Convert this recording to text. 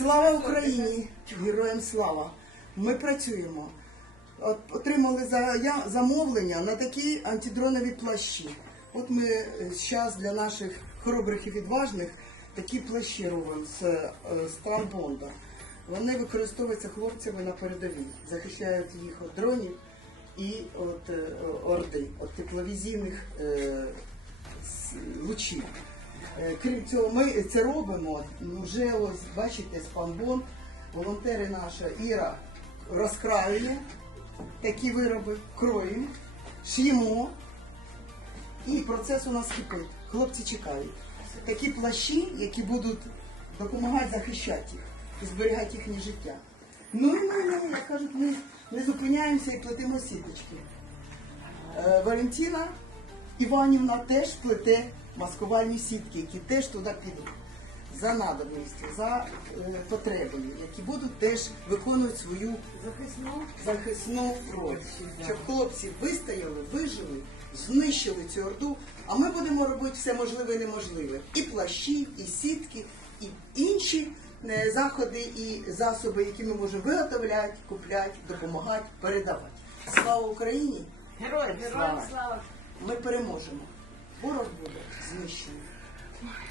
Слава Україні! Героям слава! Ми працюємо. От Отримали замовлення на такі антидронові плащі. От ми зараз для наших хоробрих і відважних такі плащі робимо з, е. Вони використовуються хлопцями на передовій, захищають їх від дронів і від е, орди, від тепловізійних е, лучів. Е, Крім цього, ми це робимо. Ну, Вже ось бачите, спанбон, волонтери наша Іра розкраює такі вироби, кроїмо, ш'ємо, і процес у нас кипить. Хлопці чекають. Такі плащі, які будуть допомагати захищати їх зберігати їхнє життя. Ну і ми, ну, як кажуть, ми не зупиняємося і плетемо сіточки. Е, Валентина Іванівна теж плете маскувальні сітки, які теж туди підуть. За надобністю, за е, потребою, які будуть теж виконувати свою захисну, захисну роль. Щоб хлопці вистояли, вижили, знищили цю орду, а ми будемо робити все можливе і неможливе. І плащі, і сітки, і інші е, заходи і засоби, які ми можемо виготовляти, купляти, допомагати, передавати. Слава Україні! Героям Слава. слава! Ми переможемо. Ворог буде 不行妈呀。